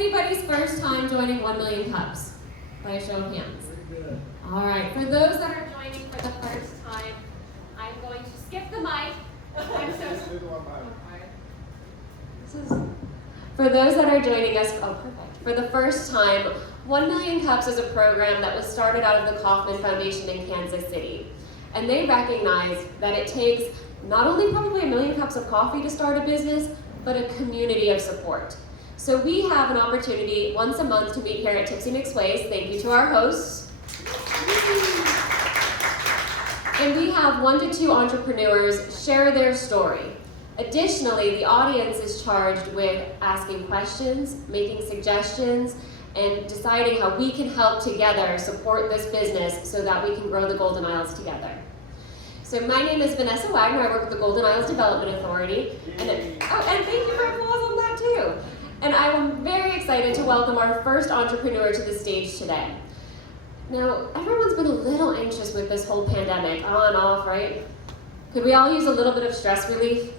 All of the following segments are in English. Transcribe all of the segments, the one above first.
anybody's first time joining 1 Million Cups? By a show of hands. All right, for those that are joining for the first time, I'm going to skip the mic. For those that are joining us, for the first time, 1 Million Cups is a program that was started out of the Kauffman Foundation in Kansas City. And they recognize that it takes not only probably 1 million cups of coffee to start a business, but a community of support. So we have an opportunity once a month to meet here at Tipsy McSway's. Thank you to our hosts. And we have 1 to 2 entrepreneurs share their story. Additionally, the audience is charged with asking questions, making suggestions, and deciding how we can help together support this business so that we can grow the Golden Isles together. So my name is Vanessa Wagner. I work with the Golden Isles Development Authority. And thank you for applause on that too. And I am very excited to welcome our first entrepreneur to the stage today. Now, everyone's been a little anxious with this whole pandemic, on and off, right? Could we all use a little bit of stress relief?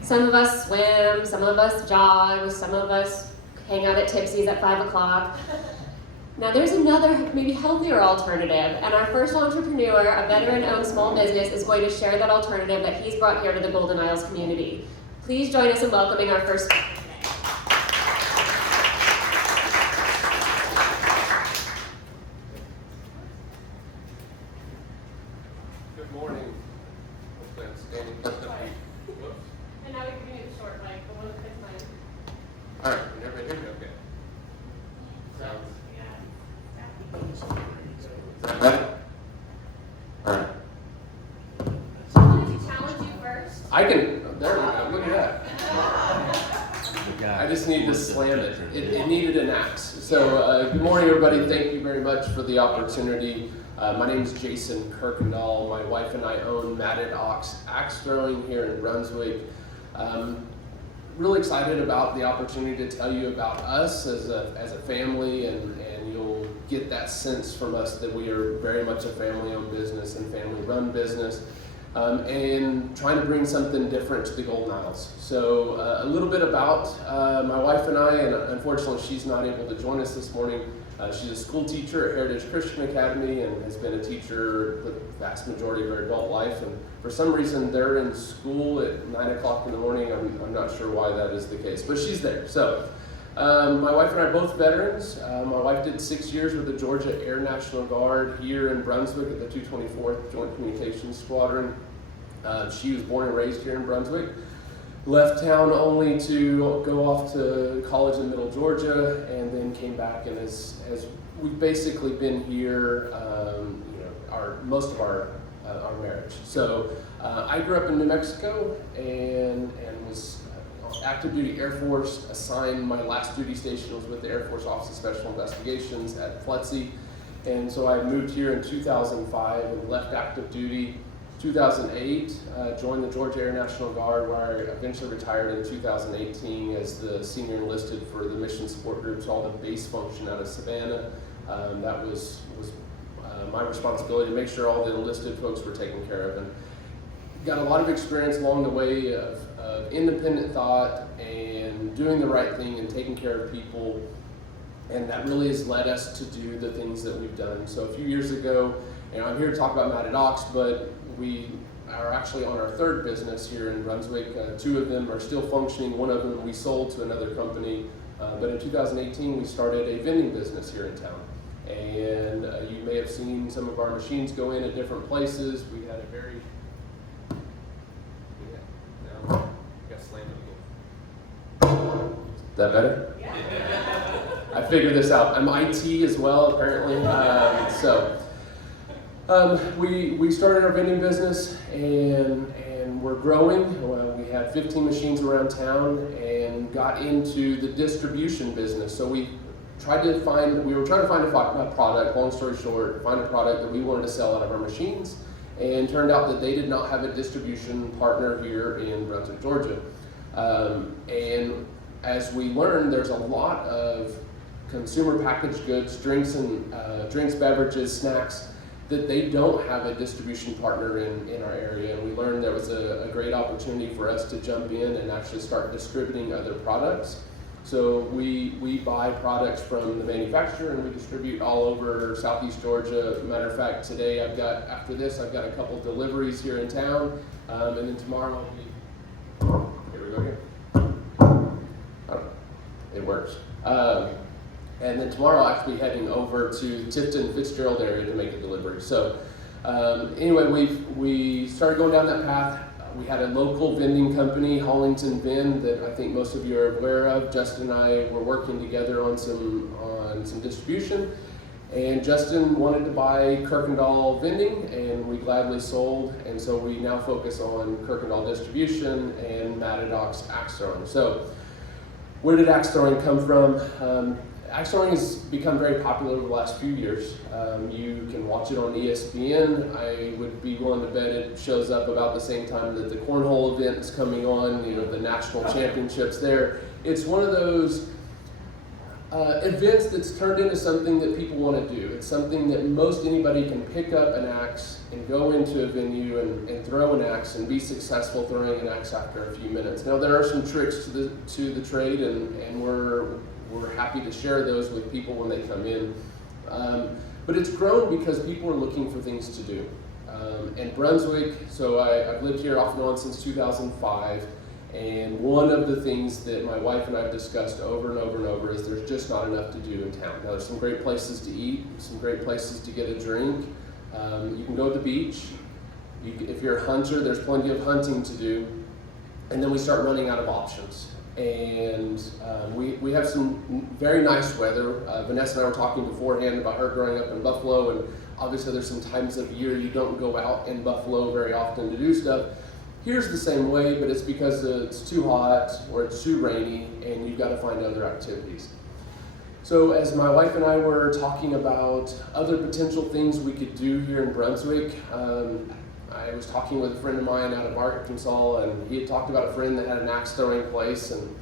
Some of us swim, some of us jog, some of us hang out at Tipsy's at 5 o'clock. Now there's another, maybe healthier alternative, and our first entrepreneur, a veteran-owned small business, is going to share that alternative that he's brought here to the Golden Isles community. Please join us in welcoming our first speaker today. Good morning. Hopefully I'm standing. And now we can do it short, like the one with this line. All right, can everybody hear me okay? Sounds. Is that better? All right. I wanted to challenge you first. I can, there we go, look at that. I just need to slam it. It needed an axe. So good morning everybody, thank you very much for the opportunity. My name is Jason Kuykendall. My wife and I own Matted Axe Throwing here in Brunswick. Really excited about the opportunity to tell you about us as a family, and you'll get that sense from us that we are very much a family-owned business and family-run business, and trying to bring something different to the Golden Isles. So a little bit about my wife and I, and unfortunately she's not able to join us this morning. She's a school teacher at Heritage Christian Academy and has been a teacher the vast majority of her adult life. And for some reason, they're in school at 9 o'clock in the morning. I'm not sure why that is the case, but she's there. So my wife and I are both veterans. My wife did 6 years with the Georgia Air National Guard here in Brunswick at the 224th Joint Communications Squadron. She was born and raised here in Brunswick. Left town only to go off to college in Middle Georgia, and then came back, and as we've basically been here, most of our marriage. So I grew up in New Mexico and was active duty Air Force. Assigned, my last duty station was with the Air Force Office of Special Investigations at Tipsy, and so I moved here in 2005 and left active duty. 2008, joined the Georgia Air National Guard, where I eventually retired in 2018 as the senior enlisted for the mission support groups, all the base function out of Savannah. That was my responsibility to make sure all the enlisted folks were taken care of, and got a lot of experience along the way of independent thought and doing the right thing and taking care of people, and that really has led us to do the things that we've done. So a few years ago, I'm here to talk about Matted Axe, but we are actually on our third business here in Brunswick. 2 of them are still functioning. 1 of them we sold to another company. But in 2018, we started a vending business here in town. And you may have seen some of our machines go in at different places. We had a very... Now, got slammed again. Is that better? Yeah. I figured this out. I'm IT as well, apparently. We started our vending business, and we're growing. We had 15 machines around town and got into the distribution business. So we were trying to find a product, long story short, find a product that we wanted to sell out of our machines, and turned out that they did not have a distribution partner here in Brunswick, Georgia. And as we learned, there's a lot of consumer packaged goods, drinks, beverages, snacks, that they don't have a distribution partner in our area, and we learned there was a great opportunity for us to jump in and actually start distributing other products. So we buy products from the manufacturer and we distribute all over Southeast Georgia. Matter of fact, today after this, I've got a couple deliveries here in town, and then tomorrow here we go here. Oh, it works. And then tomorrow I'll actually be heading over to Tifton, Fitzgerald area to make a delivery. So anyway, we started going down that path. We had a local vending company, Hollington Vend, that I think most of you are aware of. Justin and I were working together on some distribution, and Justin wanted to buy Kuykendall vending, and we gladly sold. And so we now focus on Kuykendall distribution and Matadoc's axe throwing. So where did axe throwing come from? Axe throwing has become very popular over the last few years. You can watch it on ESPN. I would be willing to bet it shows up about the same time that the cornhole event is coming on, the national championships there. It's one of those events that's turned into something that people want to do. It's something that most anybody can pick up an axe and go into a venue and throw an axe and be successful throwing an axe after a few minutes. Now there are some tricks to the trade, and we're happy to share those with people when they come in. But it's grown because people are looking for things to do. And Brunswick, so I've lived here off and on since 2005, and one of the things that my wife and I have discussed over and over and over is there's just not enough to do in town. Now there's some great places to eat, some great places to get a drink. You can go to the beach. If you're a hunter, there's plenty of hunting to do. And then we start running out of options. And we have some very nice weather. Vanessa and I were talking beforehand about her growing up in Buffalo, and obviously there's some times of year you don't go out in Buffalo very often to do stuff. Here's the same way, but it's because it's too hot or it's too rainy, and you've got to find other activities. So as my wife and I were talking about other potential things we could do here in Brunswick, I was talking with a friend of mine out of Arkansas, and he had talked about a friend that had an axe throwing place, and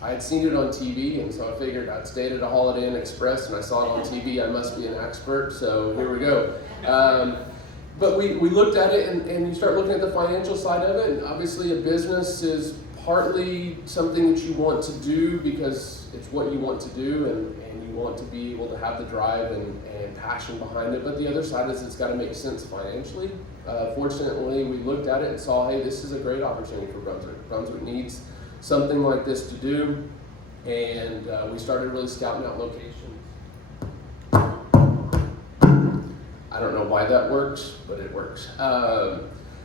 I had seen it on TV, and so I figured I'd stayed at a Holiday Inn Express and I saw it on TV, I must be an expert, so here we go. But we looked at it, and you start looking at the financial side of it, and obviously a business is partly something that you want to do because it's what you want to do, and you want to be able to have the drive and passion behind it, but the other side is it's got to make sense financially. Fortunately, we looked at it and saw, hey, this is a great opportunity for Brunswick. Brunswick needs something like this to do, and we started really scouting out locations. I don't know why that works, but it works.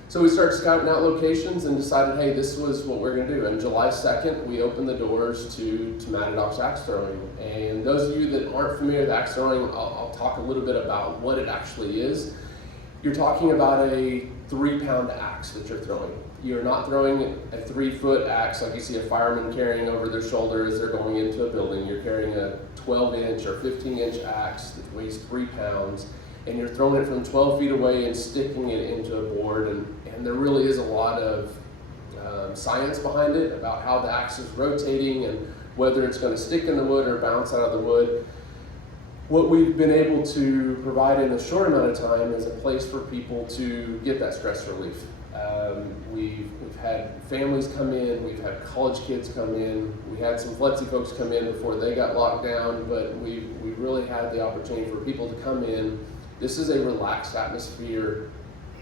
So we started scouting out locations and decided, hey, this was what we're going to do. And July 2nd, we opened the doors to Matadoc's axe throwing. And those of you that aren't familiar with axe throwing, I'll talk a little bit about what it actually is. You're talking about a 3-pound axe that you're throwing. You're not throwing a 3-foot axe like you see a fireman carrying over their shoulder as they're going into a building. You're carrying a 12-inch or 15-inch axe that weighs 3 pounds, and you're throwing it from 12 feet away and sticking it into a board. And there really is a lot of science behind it about how the axe is rotating and whether it's going to stick in the wood or bounce out of the wood. What we've been able to provide in a short amount of time is a place for people to get that stress relief. We've had families come in, we've had college kids come in, we had some Flexi folks come in before they got locked down, but we really had the opportunity for people to come in. This is a relaxed atmosphere.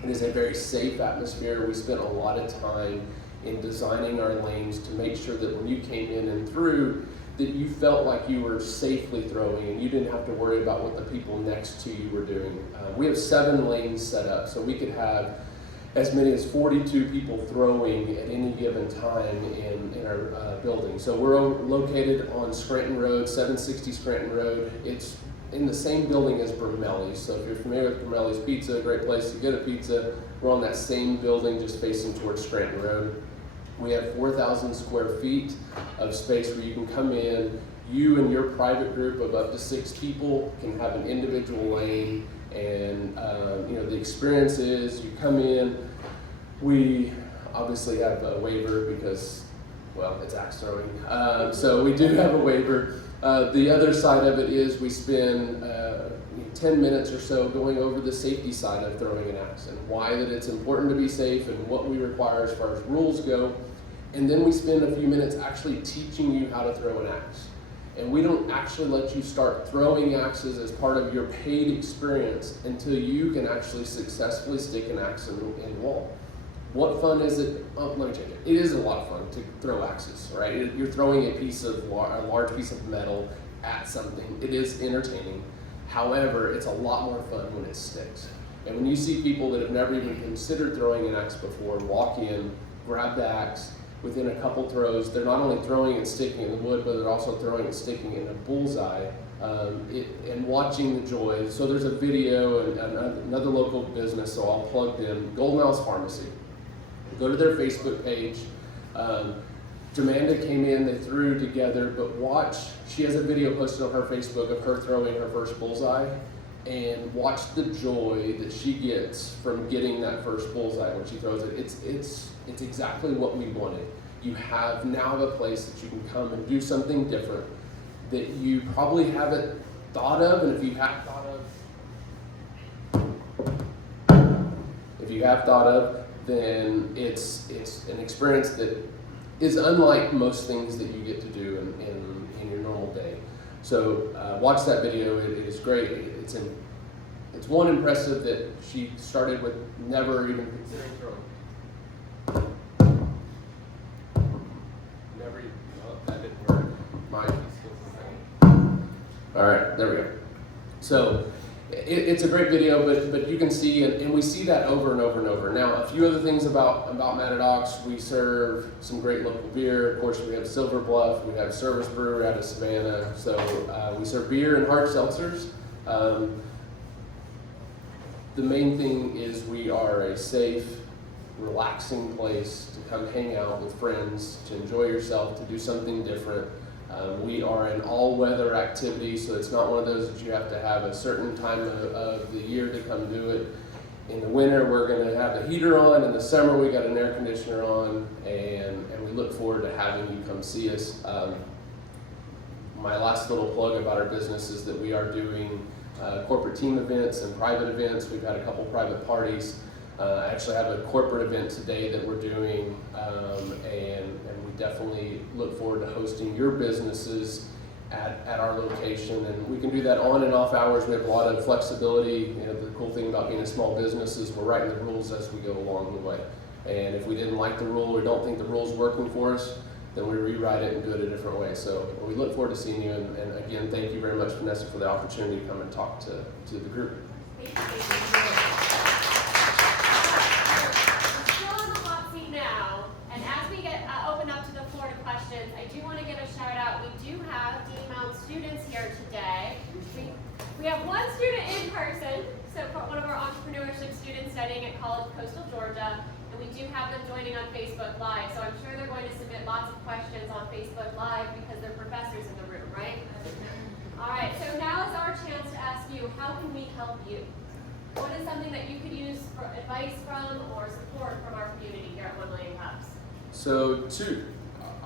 It is a very safe atmosphere. We spent a lot of time in designing our lanes to make sure that when you came in and through, that you felt like you were safely throwing and you didn't have to worry about what the people next to you were doing. We have 7 lanes set up, so we could have as many as 42 people throwing at any given time in our building. So we're located on Scranton Road, 760 Scranton Road. It's in the same building as Brumelli's. So if you're familiar with Brumelli's Pizza, a great place to get a pizza, we're on that same building just facing towards Scranton Road. We have 4,000 square feet of space where you can come in. You and your private group of up to 6 people can have an individual lane, and the experience is you come in. We obviously have a waiver because, well, it's axe throwing. So we do have a waiver. The other side of it is we spend 10 minutes or so going over the safety side of throwing an axe and why that it's important to be safe and what we require as far as rules go. And then we spend a few minutes actually teaching you how to throw an axe. And we don't actually let you start throwing axes as part of your paid experience until you can actually successfully stick an axe in the wall. What fun is it? Oh, let me change it. It is a lot of fun to throw axes, right? You're throwing a large piece of metal at something. It is entertaining. However, it's a lot more fun when it sticks. And when you see people that have never even considered throwing an axe before walk in, grab the axe, within a couple throws, they're not only throwing and sticking in the wood, but they're also throwing and sticking in a bullseye, and watching the joy. So there's a video and another local business, so I'll plug them, Golden Mouse Pharmacy. Go to their Facebook page. Jamanda came in, they threw together, but watch, she has a video posted on her Facebook of her throwing her first bullseye, and watch the joy that she gets from getting that first bullseye when she throws it. It's exactly what we wanted. You have now a place that you can come and do something different that you probably haven't thought of, and if you have thought of, then it's an experience that is unlike most things that you get to do in your normal day. So watch that video. It is great. It's one impressive that she started with never even considering throwing. Never even. Oh, that didn't work. My piece was the same. All right, there we go. So it's a great video, but you can see, and we see that over and over and over. Now, a few other things about Matadocks. We serve some great local beer. Of course, we have Silver Bluff. We have Service Brewer out of Savannah. So we serve beer and hard seltzers. The main thing is we are a safe, relaxing place to come hang out with friends, to enjoy yourself, to do something different. We are an all-weather activity, so it's not one of those that you have to have a certain time of the year to come do it. In the winter, we're going to have the heater on. In the summer, we got an air conditioner on, and we look forward to having you come see us. My last little plug about our business is that we are doing corporate team events and private events. We've had a couple private parties. I actually have a corporate event today that we're doing, and we definitely look forward to hosting your businesses at our location. And we can do that on and off hours. We have a lot of flexibility. You know, the cool thing about being a small business is we're writing the rules as we go along the way. And if we didn't like the rule or don't think the rule's working for us, then we rewrite it and do it a different way. So we look forward to seeing you. And again, thank you very much, Vanessa, for the opportunity to come and talk to the group. Thank you. Still on the hot seat now, and as we get open up to the floor to questions, I do want to give a shout out. We do have Dean Mount students here today. We have one student in person, so one of our entrepreneurship students studying at College of Coastal Georgia, and we do have them joining on Facebook Live. So I'm sure they're going to submit lots of questions on Facebook Live because they're professors in the room, right? All right, so now is our chance to ask you, how can we help you? What is something that you could use for advice from or support from our community here at 1 Million Cups? So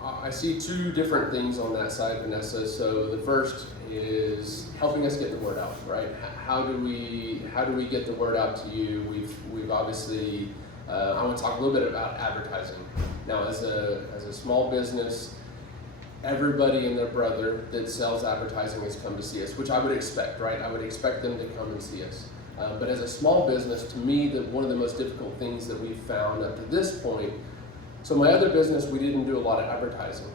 I see two different things on that side, Vanessa. So the first is helping us get the word out, right? How do we get the word out to you? We've obviously, I want to talk a little bit about advertising. Now, as a small business, everybody and their brother that sells advertising has come to see us, which I would expect, right? I would expect them to come and see us. But as a small business, to me, one of the most difficult things that we've found up to this point, so my other business, we didn't do a lot of advertising.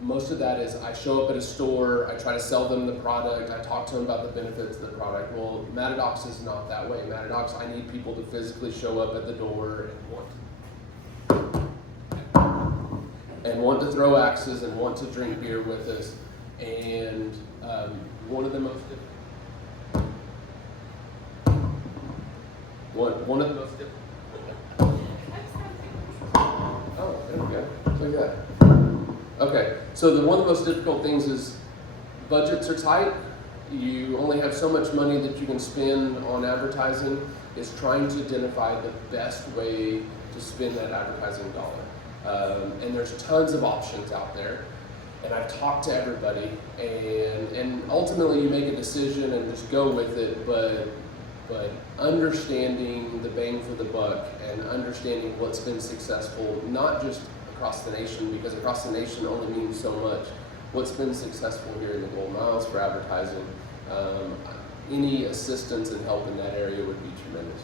Most of that is I show up at a store, I try to sell them the product, I talk to them about the benefits of the product. Well, Matadocks is not that way. Matadocks, I need people to physically show up at the door and want to throw axes and want to drink beer with us. And one of the most difficult. Oh, there we go. Look at that. Okay, so one of the most difficult things is budgets are tight. You only have so much money that you can spend on advertising. Is trying to identify the best way to spend that advertising dollar. And there's tons of options out there. And I've talked to everybody, and ultimately you make a decision and just go with it, but understanding the bang for the buck and understanding what's been successful, not just across the nation, because across the nation only means so much. What's been successful here in the Gold Miles for advertising, any assistance and help in that area would be tremendous.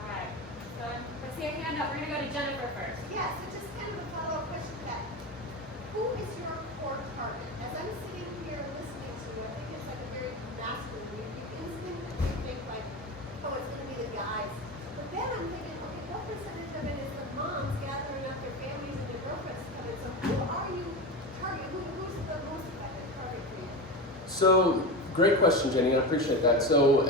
All right, so let's see a hand up. We're going to go to Jennifer first. Yeah, so just kind of a follow-up question to that. Who is your core target? As I'm sitting here listening to you, I think it's like a very masculine. You instantly think like, oh, it's going to be the guys. But then I'm thinking, okay, what percentage of it is the moms gathering up their families and their girlfriends to come in? So who are you targeting? Who's the most effective target for you? So, great question, Jenny. I appreciate that. So,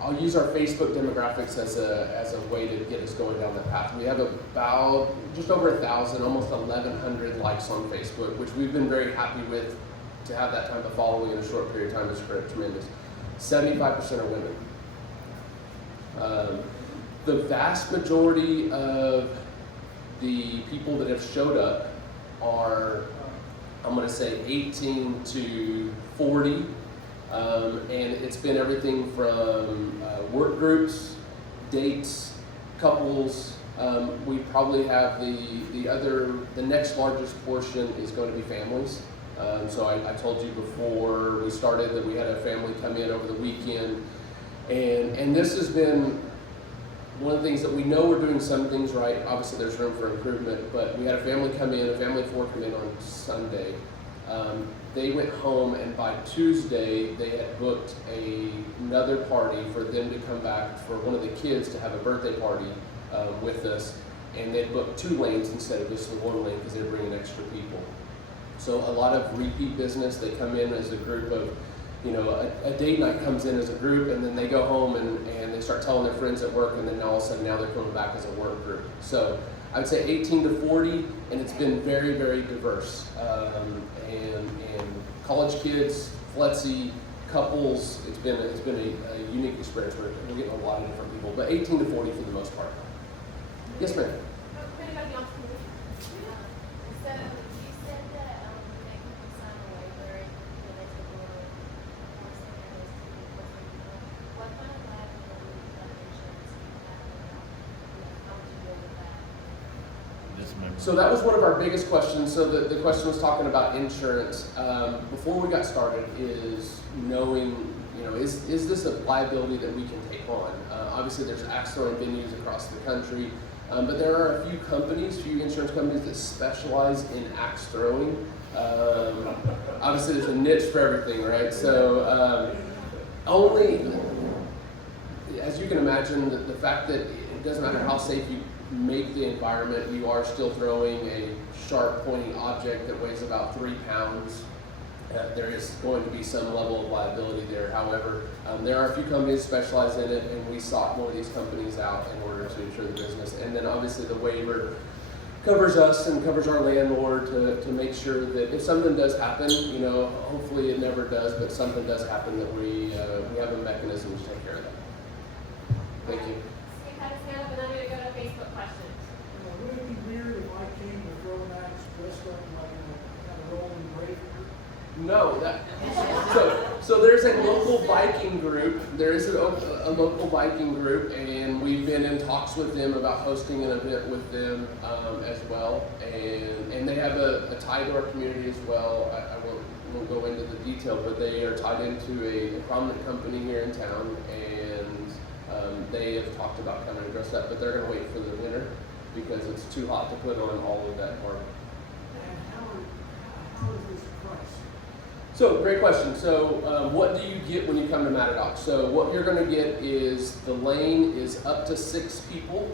I'll use our Facebook demographics as a way to get us going down that path. We have about just over 1,000, almost 1,100 likes on Facebook, which we've been very happy with. To have that type of following in a short period of time is tremendous. 75% are women. The vast majority of the people that have showed up are, I'm going to say, 18 to 40. And it's been everything from work groups, dates, couples. We probably have the next largest portion is going to be families. So I told you before we started that we had a family come in over the weekend, and this has been one of the things that we know we're doing some things right. Obviously there's room for improvement, but we had a family of 4 come in on Sunday. They went home, and by Tuesday they had booked another party for them to come back for one of the kids to have a birthday party with us, and they booked 2 lanes instead of just the 1 lane because they're bringing extra people. So a lot of repeat business. They come in as a group of, a date night comes in as a group, and then they go home and they start telling their friends at work, and then all of a sudden now they're coming back as a work group. So I would say 18 to 40, and it's been very, very diverse. And college kids, flexi, couples, it's been a unique experience. We're getting a lot of different people, but 18 to 40 for the most part. Yes, ma'am. Anybody else? So you said that they can sign a waiver and they take a loan. What kind of liability insurance do you have? How would you deal with that? So that was one of our biggest questions. So the question was talking about insurance. Before we got started is knowing, is this a liability that we can take on? Obviously there's axe throwing venues across the country, but there are a few insurance companies that specialize in axe throwing. Obviously there's a niche for everything, right? So only, as you can imagine, the fact that it doesn't matter how safe you make the environment, you are still throwing a sharp pointing object that weighs about 3 pounds. There is going to be some level of liability there. However, there are a few companies that specialize in it, and we sought one of these companies out in order to insure the business. And then obviously the waiver covers us and covers our landlord to make sure that if something does happen, hopefully it never does, but something does happen, that we have a mechanism to take care of that. Thank you. Steve had his hand up, and I'm going to go to Facebook questions. Would it be weird if I came to throw an axe dressed up like in a kind of rolling break? No, so there's a local biking group. There is a local biking group, and we've been in talks with them about hosting an event with them as well. And they have a tie to our community as well. I won't go into the detail, but they are tied into a prominent company here in town, and they have talked about coming and dress up, but they're going to wait for the winter because it's too hot to put on all of that hard. And how is this priced? So, great question. So, what do you get when you come to Matador? So, what you're going to get is the lane is up to 6 people.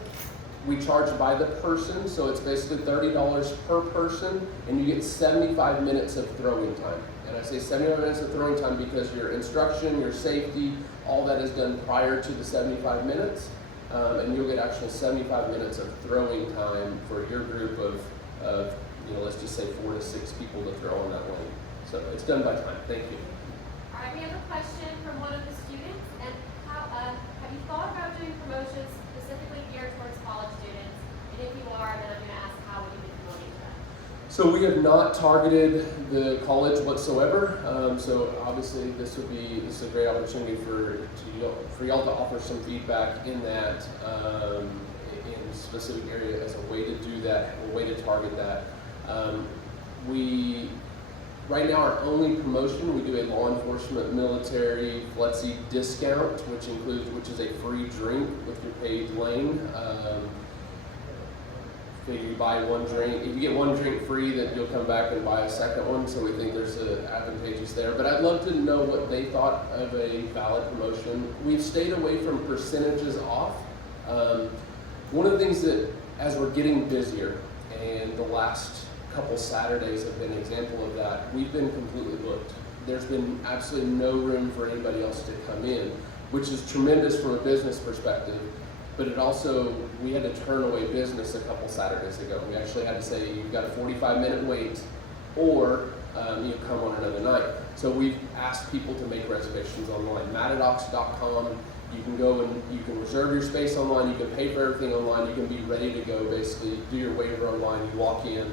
We charge by the person, so it's basically $30 per person, and you get 75 minutes of throwing time. And I say 75 minutes of throwing time because your instruction, your safety, all that is done prior to the 75 minutes, and you'll get actual 75 minutes of throwing time for your group of let's just say 4 to 6 people to throw on that lane. So it's done by time. Thank you. All right, we have a question from one of the students. And how have you thought about doing promotions specifically geared towards college students? And if you are, then I'm going to ask how would you be promoting to them? So we have not targeted the college whatsoever. So obviously this is a great opportunity for y'all to offer some feedback in that, in specific area as a way to do that, a way to target that. Right now, our only promotion, we do a law enforcement military flexi discount, which is a free drink with your paid lane. Figure you buy one drink. If you get one drink free, then you'll come back and buy a second one. So we think there's an advantageous there. But I'd love to know what they thought of a valid promotion. We've stayed away from percentages off. One of the things that, as we're getting busier, and the last couple Saturdays have been an example of that, we've been completely booked. There's been absolutely no room for anybody else to come in, which is tremendous from a business perspective, but it also, we had to turn away business a couple Saturdays ago. We actually had to say, you've got a 45-minute wait, or you come on another night. So we've asked people to make reservations online. Matadox.com, you can go and you can reserve your space online, you can pay for everything online, you can be ready to go, basically do your waiver online, you walk in,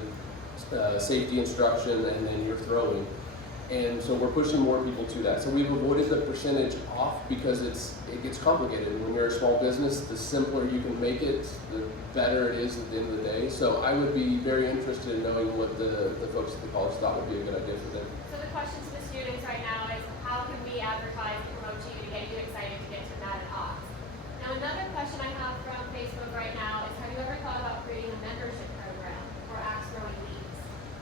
safety instruction, and then you're throwing. And so we're pushing more people to that. So we've avoided the percentage off because it gets complicated. When you're a small business, the simpler you can make it, the better it is at the end of the day. So I would be very interested in knowing what the folks at the college thought would be a good idea for them. So the question to the students right now is, how can we advertise and promote you to get you excited to get to Mad at Ox? Now another question I have from Facebook right now is, have you ever thought about creating a membership program for axe throwing leagues?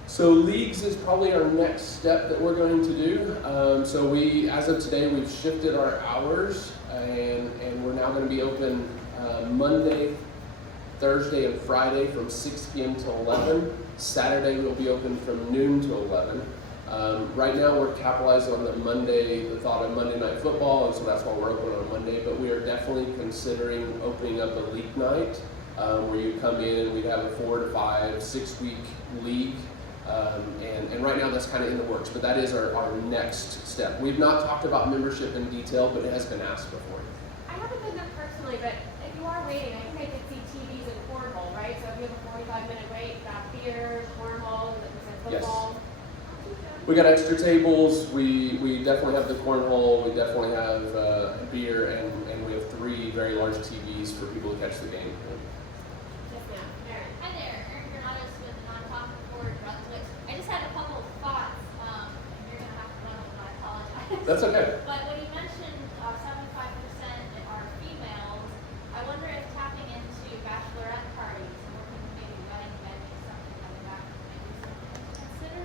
So leagues is probably our next step that we're going to do. So we, as of today, we've shifted our hours, and we're now going to be open Monday, Thursday, and Friday from 6 p.m. to 11. Saturday we'll be open from noon to 11. Right now we're capitalizing on the thought of Monday Night Football, and so that's why we're open on Monday, but we are definitely considering opening up a league night where you come in and we'd have a 4 to 5, 6 week league. And right now that's kind of in the works, but that is our next step. We've not talked about membership in detail, but it has been asked before. I haven't been there personally, but if you are waiting, I think I did see TVs and cornhole, right? So if you have a 45-minute wait, you got beer, cornhole, football. Yes. We got extra tables. We definitely have the cornhole. We definitely have beer, and we have 3 very large TVs for people to catch the game. Yes, ma'am. Mary. Hi there, Erin Granados with Nonprofit for Brunswick. I just had a couple of thoughts. You're going to have to run them, I apologize. That's okay. But when you mentioned 75% are females, I wonder if tapping into bachelorette parties and working with maybe wedding venues, something like that, maybe something to consider.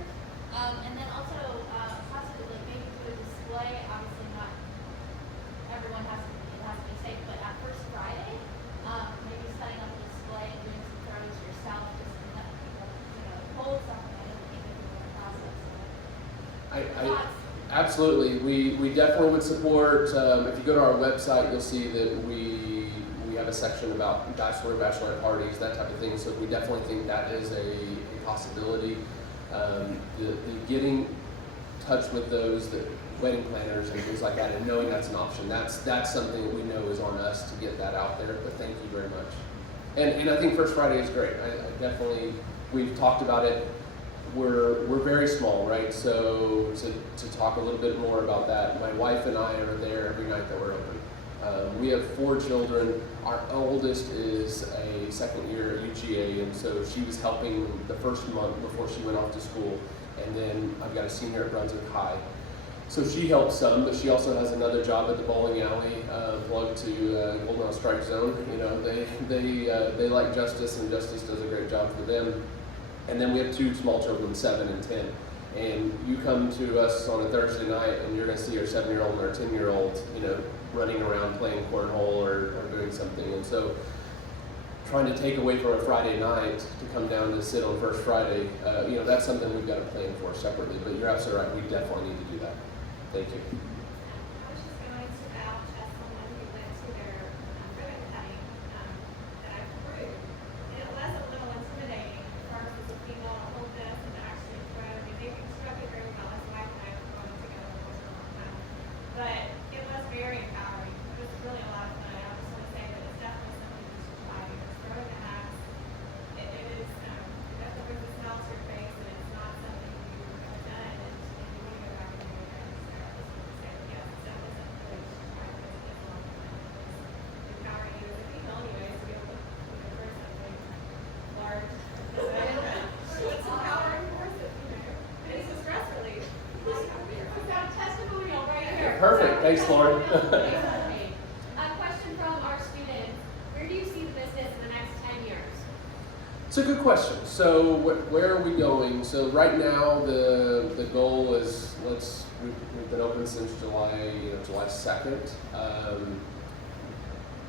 And then also possibly like maybe do a display. Obviously, not everyone has to be safe, but at First Friday, maybe setting up a display and doing some throws yourself, just to let people, hold something and keep it in the process. Absolutely. We definitely would support. If you go to our website, you'll see that we have a section about bachelorette parties, that type of thing. So we definitely think that is a possibility. The getting in touch with those wedding planners and things like that, and knowing that's an option. That's something that we know is on us to get that out there. But thank you very much. And I think First Friday is great. I definitely, we've talked about it. We're very small, right? So to talk a little bit more about that, my wife and I are there every night that we're open. We have 4 children. Our oldest is a second year at UGA, and so she was helping the first month before she went off to school. And then I've got a senior at Brunswick High. So she helps some, but she also has another job at the bowling alley, plug to Golden Strike Zone. They like Justice, and Justice does a great job for them. And then we have 2 small children, 7 and 10. And you come to us on a Thursday night, and you're going to see our 7-year-old and our 10-year-old, running around playing cornhole or doing something. And so, trying to take away from a Friday night to come down to sit on First Friday, that's something we've got to plan for separately. But you're absolutely right. We definitely need to do that. Thank you. I was just going to vouch as someone who went to their ribbon cutting that I approved. And it was a little intimidating for us as a female to hold this and to actually throw. I mean, they constructed very well. His wife and I have been going together for a long time. But it was very empowering. It was really a lot of fun. I just want to say that it's definitely something you should try, because throwing the axe, it is, it definitely brings a smile to your face, and it's not something you've ever done, and you want to go back and do it again. So I just want to say that perfect. Thanks, Lauren. A question from our students. Where do you see the business in the next 10 years? It's a good question. So where are we going? So right now the goal is we've been open since July 2nd.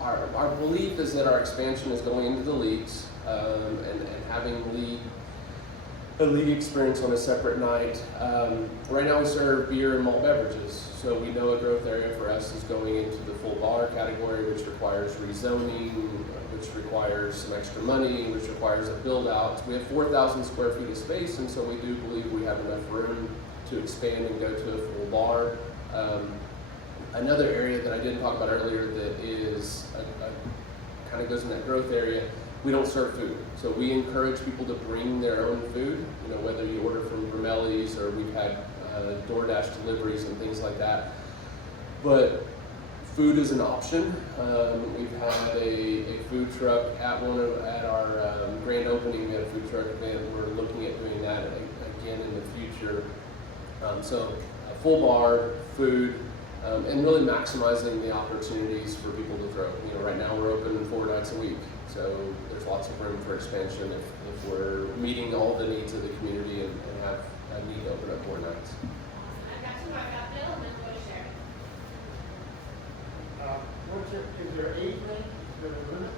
Our belief is that our expansion is going into the leagues and having a league experience on a separate night. Right now we serve beer and malt beverages, so we know a growth area for us is going into the full bar category, which requires rezoning, which requires some extra money, which requires a build out. We have 4,000 square feet of space, and so we do believe we have enough room to expand and go to a full bar. Another area that I didn't talk about earlier that is kind of goes in that growth area, we don't serve food. So we encourage people to bring their own food, whether you order from Vermelli's or we've had DoorDash deliveries and things like that. But food is an option. We've had a food truck at our grand opening. We had a food truck event. We're looking at doing that again in the future. So a full bar, food, and really maximizing the opportunities for people to throw. Right now we're open 4 nights a week, so there's lots of room for expansion if we're meeting all the needs of the community and have a need to open up more nights. I've got two more. I've got Bill and then go to Sherry. Is there age range? Is there a limit?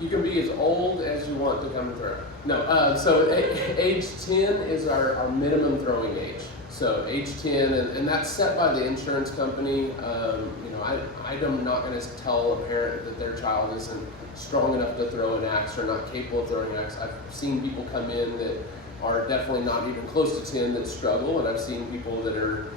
You can be as old as you want to come and throw. No, so age 10 is our minimum throwing age. So age 10, and that's set by the insurance company. I'm not going to tell a parent that their child isn't strong enough to throw an axe or not capable of throwing an axe. I've seen people come in that are definitely not even close to 10 that struggle, and I've seen people that are,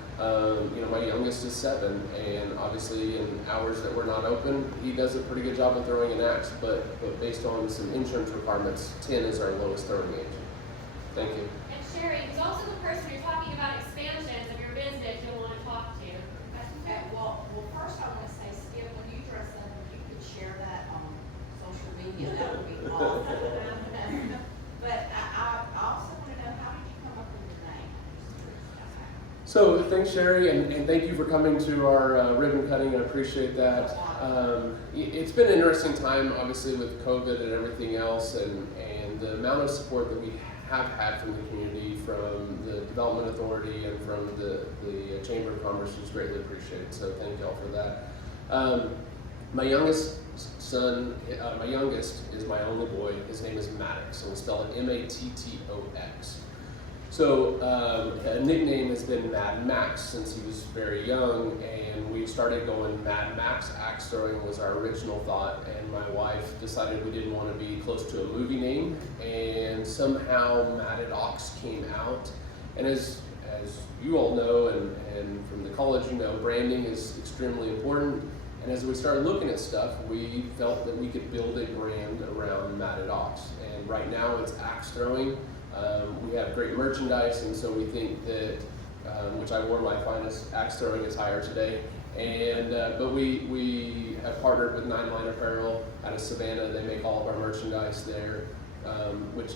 my youngest is 7, and obviously in hours that we're not open, he does a pretty good job of throwing an axe, but based on some insurance requirements, 10 is our lowest throwing age. Thank you. And Sherry, who's also the person you're talking about expansions of your business you'll want to talk to. Okay, well, first I want to say, Skip, when you dress up, if you could share that on social media, that would be awesome. But I also want to know, how did you come up with your name? So thanks, Sherry, and thank you for coming to our ribbon cutting. I appreciate that. It's been an interesting time, obviously, with COVID and everything else, and the amount of support that we have had from the community, from the Development Authority, and from the Chamber of Commerce is greatly appreciated. So thank y'all for that. My youngest is my only boy. His name is Maddox, and we spell it Mattox. So a nickname has been Mad Max since he was very young, and we started going Mad Max. Axe throwing was our original thought, and my wife decided we didn't want to be close to a movie name, and somehow Matted Ox came out. And as you all know, and from the college, branding is extremely important. And as we started looking at stuff, we felt that we could build a brand around Matted Ox. And right now it's axe throwing. We have great merchandise, and so we think that, which I wore my finest axe throwing attire today, and but we have partnered with 9 Line Apparel out of Savannah. They make all of our merchandise there, which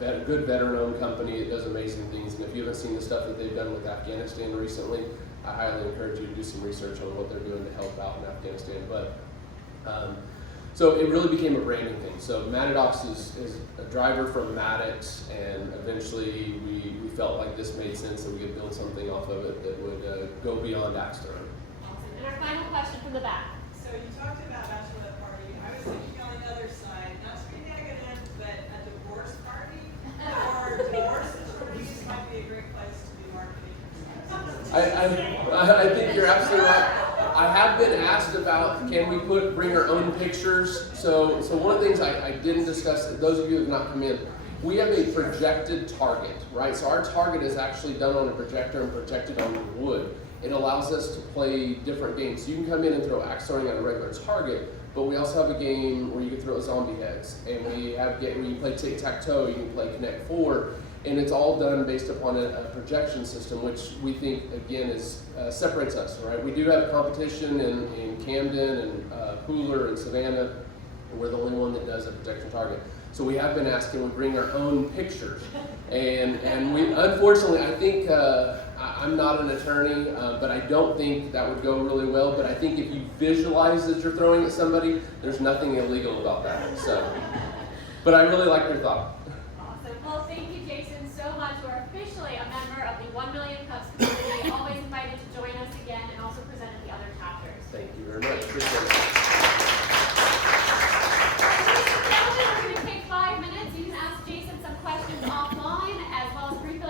a good veteran-owned company. It does amazing things, and if you haven't seen the stuff that they've done with Afghanistan recently, I highly encourage you to do some research on what they're doing to help out in Afghanistan. But so it really became a branding thing. So Matted Ox is a driver from Maddox, and eventually we felt like this made sense and we could build something off of it that would go beyond axe throwing. Awesome. And our final question from the back. So you talked about bachelorette party. I was thinking on the other side, not to be negative, but a divorce party or divorce attorneys might be a great place to be marketing. I think you're absolutely right. I have been asked about, can we bring our own pictures? So one of the things I didn't discuss, those of you who have not come in, we have a projected target, right? So our target is actually done on a projector and projected on wood. It allows us to play different games. So you can come in and throw axe throwing on a regular target, but we also have a game where you can throw zombie heads. And we have where you play tic-tac-toe, you can play Connect 4, and it's all done based upon a projection system, which we think, again, separates us, right? We do have competition in Camden and Pooler and Savannah, and we're the only one that does a projection target. So we have been asked, can we bring our own pictures? And we, unfortunately, I think, I'm not an attorney, but I don't think that would go really well. But I think if you visualize that you're throwing at somebody, there's nothing illegal about that. So, but I really like your thought. Awesome. Well, thank you, Jason, so much. We're officially